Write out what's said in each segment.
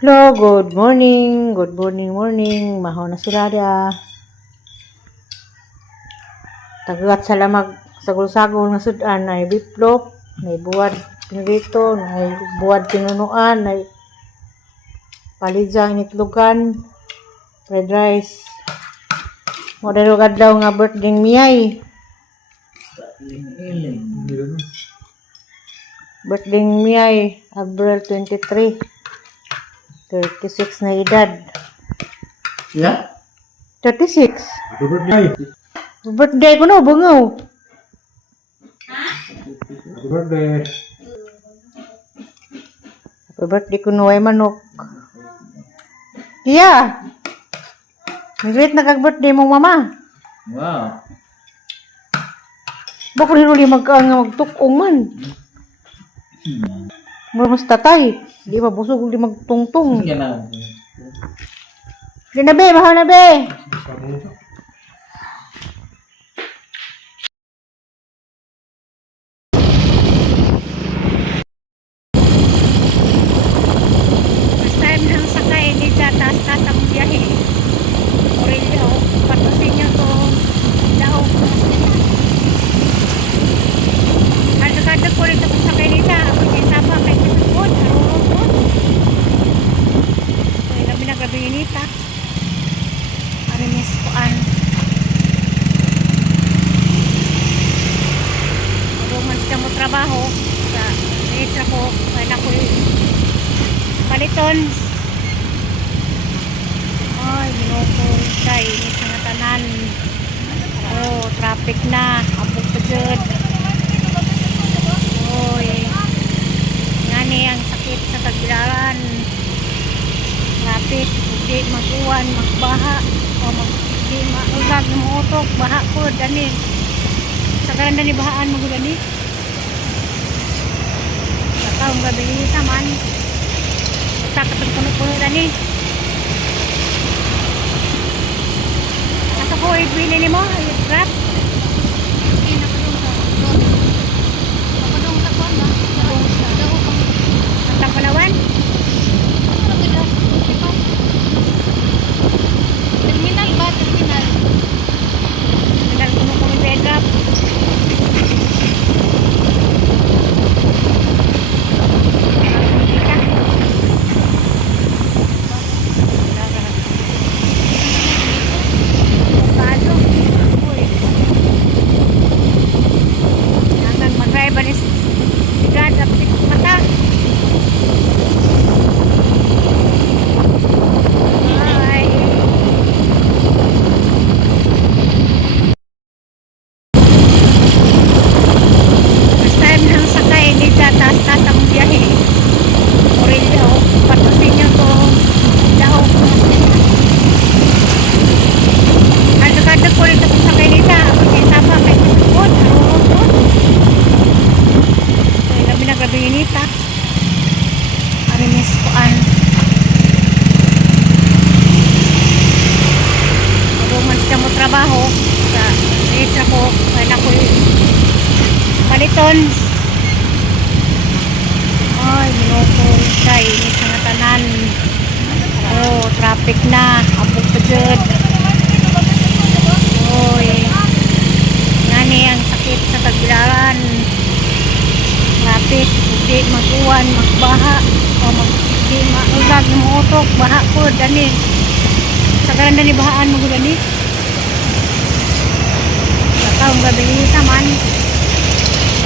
Hello, good morning. Good morning, morning. Mahaw na sila dia. Tagat sa lamag sagol-sagol nga sudan ay biplop, may buwad pinrito, may buwad pinunuan, may palijang itlugan, fried rice. Modelo kadlaw nga birthday miyay. Birthday miyay, April 23. 36 na edad. Yeah? 36. Happy birthday. Birthday ko no, bungaw. Happy birthday. Happy birthday ko no, ay manok. Iya. Naglit na kag-birthday mong mama. Wow. Bako rin magtukong man. Mura mas tatay. Di ba busog di magtungtong. Sige na. Di na be, mahal na be. First time nang sakay ni taas-taas ang biyahe. Orelyo, patusin nyo to. Daog. Kadang-kadang ko rin ito kung sakay nila. Ako niya sama kay kasapod. Arurong po. Ay, gabi na gabi inita. Arinis koan. Ruman siya mo trabaho. Sa reitra ko. Kaya na ko paliton. Ay, ginoko. Day, init na tanan. Oh, traffic na. Abog pa dyan. Oy. Ngani ang sakit sa tagbilaran. Traffic. Hindi mag-uwan, magbaha. O hindi maugag ng utok. Baha ko, dani. Sa karanda ni bahaan mo dani. Sa taong gabi ni taman. Sa katong puno-puno dani. Asa ko, ibili ni mo. Grab. Ang Palawan? Terminal ba? Terminal. Terminal kuno kami backup. Hanggang mag-drive ba ni Sigad at mata. Taas-taas ang biyahe. Orelyo, patusin nyo to. Daog. Kadang-kadang ko rin ito kung sakay nila. Ako niya sama kay kasapod. Arurong po. Ay, gabi na gabi inita. Arinis koan. Ruman siya mo trabaho. Sa reitra ko. Kaya na ko paliton. Ay, ginoko. Day, init na tanan. Oh, traffic na. Abog pa dyan. Oy. Ngani ang sakit sa tagbilaran. Traffic. Hindi mag-uwan, magbaha. O hindi maugag ng utok. Baha ko, dani. Sa karanda ni bahaan mo dani. Sa taong gabi ni taman.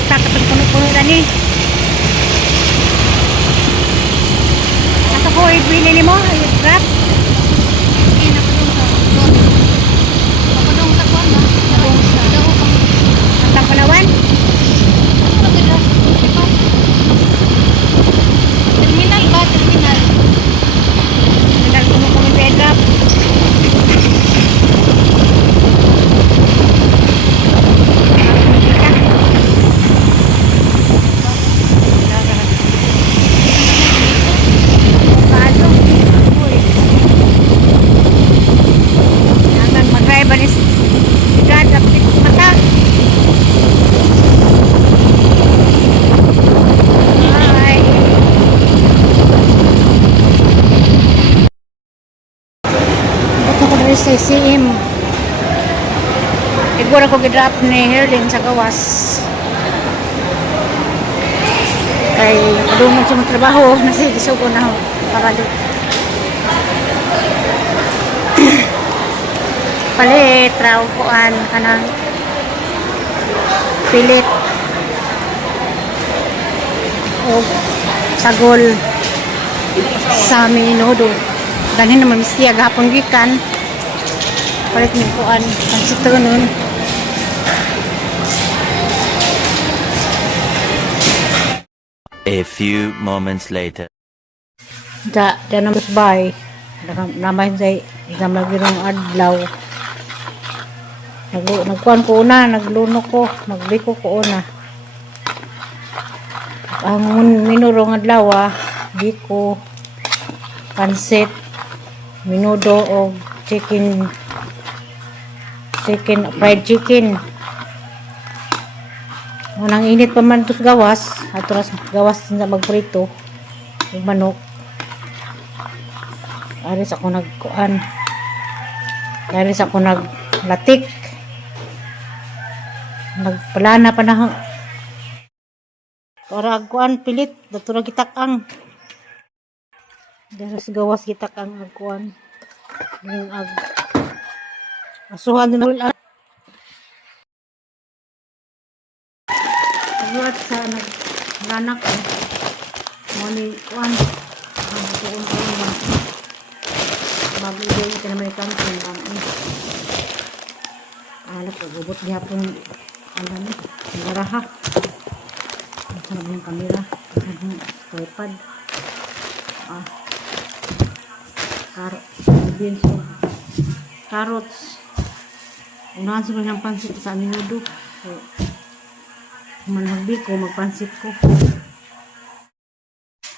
Sa katong puno-puno dani. Asa ko, ibili ni mo. Grab. Ang Palawan? Terminal ba? Terminal. Terminal kuno kami backup. Palo. Uy. CCM. Igura ko gidrop ni Herling sa gawas. Kay kadungog sa mga trabaho, nasigisugo na ako papalit. Palit, raw kuan, kanang pilit. O sagol sa minudo. Ganin naman miski agapon gikan. Palit ni kuan, pansito nun. A few moments later. Da namas bay. Namay say gamay girong adlaw. Nagkuan ko una, nagluno ko, magliko ko una. Ang minurong adlaw, biko, pansit, minudo o fried chicken. Unang init pa man ito sa gawas, atras gawas na magprito, yung manok. Aris ako nagkuan, aris ako naglatik, nagpalana pa na para agkuan pilit, dato na gitakang. Dahil sa gawas gitakang agkuan, yung asuhan din ulit. Pagluat sa naglanak ko, mani kuan, ang tuon ko yung mag-ibig ka naman ikan ko yung alat ko, gubot gihapon alam mo, naraha. Masarap yung kamera, masarap yung tripod. Carrots. Unahan siguro ng pansit sa minudo. So, managbi ko, magpansit ko.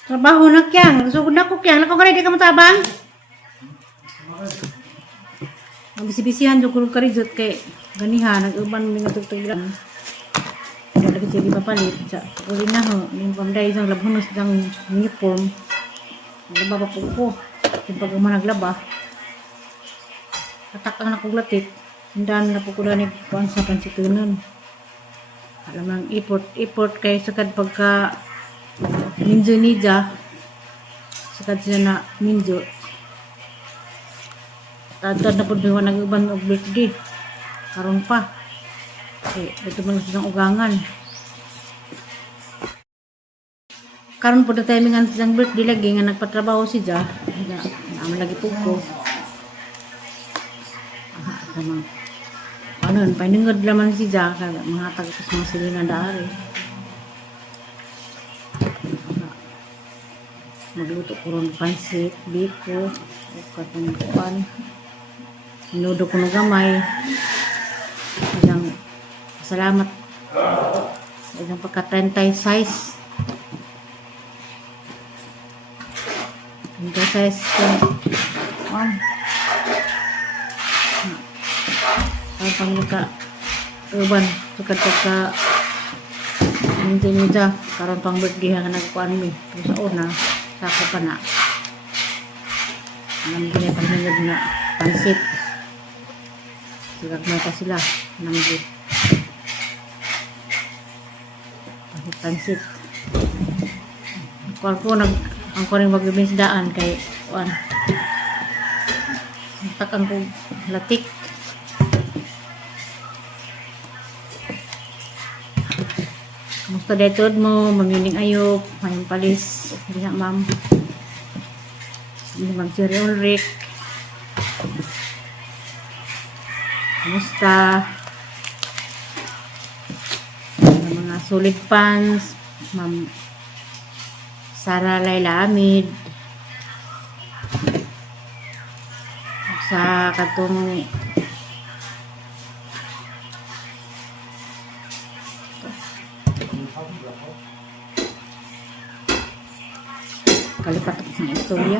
Trabaho na kyang. So, na ko kyang. Lakaw ka rin, di ka matabang? Ang bisi-bisihan do ko karizot kay ganihan. Nag-uban mo nga tugtog-tugtog. Kaya lagi siya di mapalit. Sa uli na ho. Yung pamday isang labhunos ng uniform. Naglaba pa po ko. Yung pag naglaba. Katakang na kong latik. Hindahan na po ko na nagkuhan sa pansitunan. Alam lang, import kay sakad pagka minjo nija. Sakad sila na minjo. Tadad na po doon nag-uban og birthday. Karon pa. Okay, ito man silang ugangan. Karon po na timingan silang birthday lagi nga nagpatrabaho siya. Naman lagi po ko. Tamang. Ano, painungod laman siya. Mga tagapas mga sila na daari. Magluto ko ron pansit, biko, o katungkuan. Minudo ko na gamay. Isang salamat. Isang pagka-30 size. 30 size ko. Ang pangluka. Uban. Sukat pagka hindi niya. Karoon pang birthday nga nagkuhan mo. Pero sa una, sako pa na. Ang pinapangluka na pansit. Sigag mo pa sila. Namigit. Pansit. Kuwan po, ang kuwan yung magbibinsdaan kay kuwan. Takang ko latik. Kamusta dito mo? Mamiling ayok. Mayong palis. Hindi na ma'am. Hindi mag-siri ulrik. Kamusta? Mga solid pants. Ma'am Sara Layla Amid. Sa katong kalipatok sa istorya.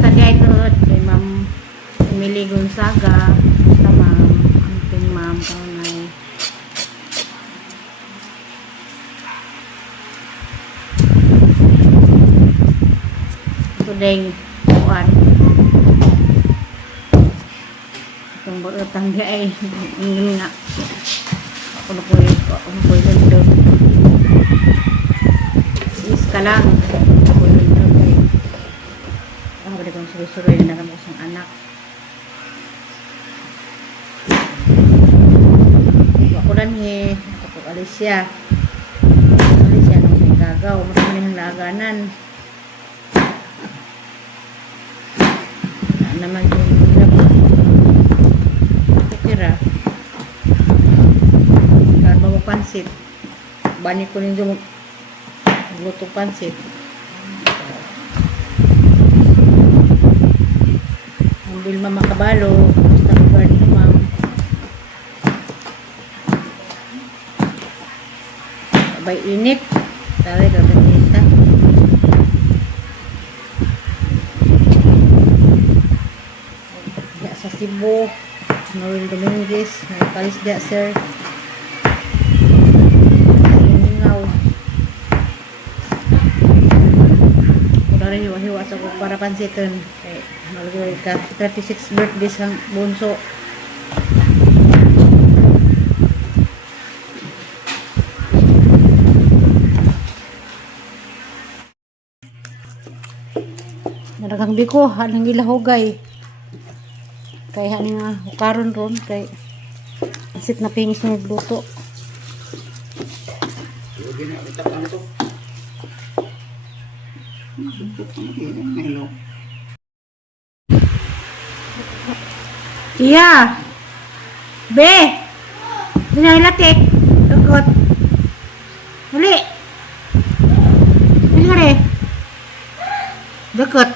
Tadi ito kay Ma'am Emily Gonzaga. Basta ma'am, ating ma'am kanay. deng kuan. Itong berutang dia ay ingin nga. Ako na po lendong. Is ka lang. Ako lendong ay. Ako ba kong suruy-suruy na naman isang anak. Ako lang ako Alicia. Alicia nung sa gagaw. Mas maning laganan. Naman yung kira kan bawa pansit bani ko ninyo luto pansit ambil mama kabalo basta ko ni ma'am bay init tali ka benita sa Cebu, Noel Dominguez, nagkalis dia sir. Ingaw. Kung rin hiwa-hiwa sa kong para pansiton. Okay, malagay ka. 36 birthdays ang bunso. Naragang biko, anang ilahogay. Kaya nga hukaron ron kay sit na pingis na nagluto. Iya. Be. Dinay latik. Dukot. Dali. Dali ka rin. Dukot.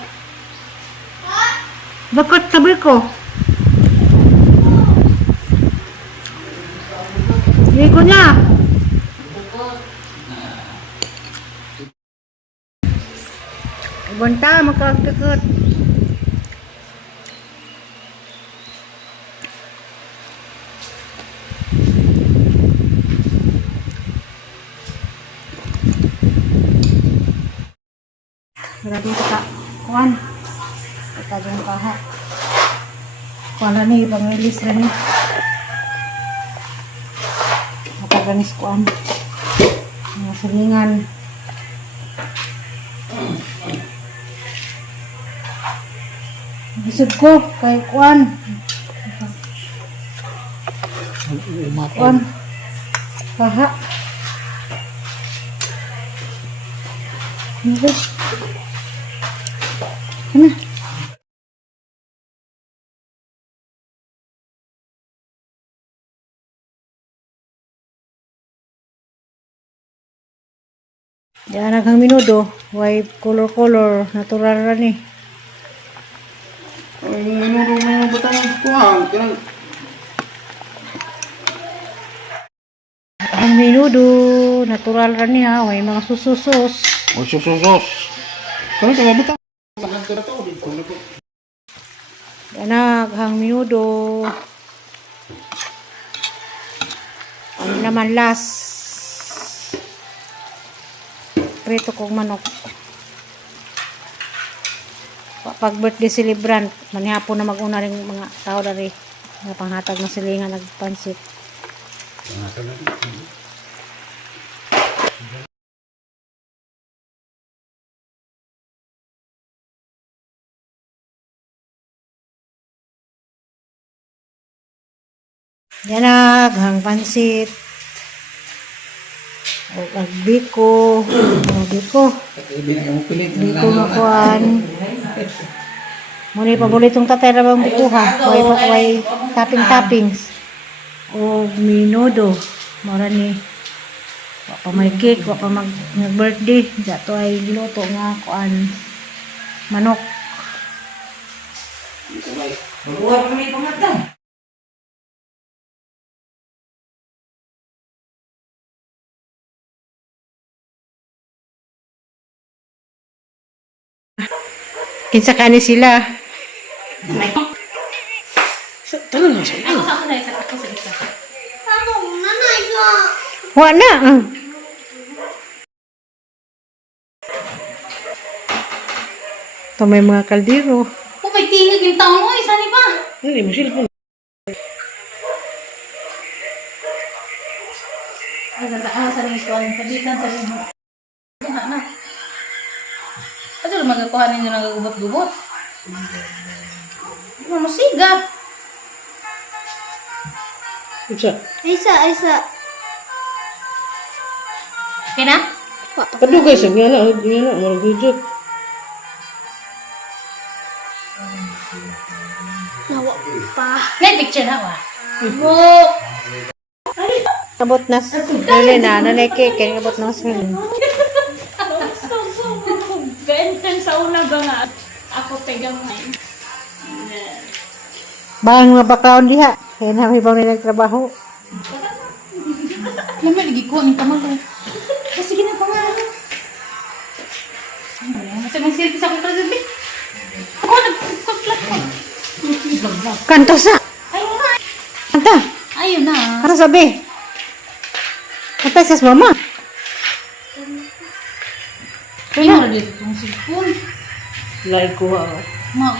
Dukot sabi ko. Hindi ko niya. Banta, magkagdakot. Grabe sa kuwan. Ito yung kaha. Kuwan na ni, pang-release na ni. Ganis kuan mga salingan isip ko kay kuan paha ini mana yan ang minudo, way color natural ra ni. Ay, minudo mo butang kuang, kanang Ang minudo, natural ra ni ha, way mga sususos. o sususos. Kanang kaya butang. Kanang to dito na ko. Yan ang minudo. Ano naman last? Prito kong manok. Pag birthday celebrant, manihapon na mag-una rin mga tao na rin. Panghatag ng silingan, nagpansit. Yan ang pansit. O biko. Biko makuan. Muna paboritong tatay na bang biko ha. Way toppings. O minudo. Mura ni. Wapa may cake. Wapa mag-birthday. Dato ay luto nga kuan. Manok. Maluwag kami pangatang. Kinsa kani sila. Tanong mo siya. Wa na. Ito may mga kaldero. O, may tingag yung taon mo. Isa ni ba? Hindi mo cellphone. Ay, sa rin ito. Pagitan sa rin mo. Na. Kasi magkakuha ninyo ng gagubot-gubot. Mamusiga. Isa. Isa. Okay na? Padugay sa nga na. Maragudot. Nawa pa. May picture na ba? Abot na. Dali na. Nanay keke. Abot na sa Benten sa una ba nga ako pegang ngayon. Bang mga background diha. Kaya na may bang nagtrabaho. Alam mo, lagi ko ang kamay. Sige na, pangalan. Kasi may selfie sa akin kasi. Ako, nagpaplat ko. Kanta sa. Ayun na. Kanta. Ayun na. Ano sabi? Kanta sa mama. Ayun na dito itong cellphone. Like ko ha. Ma,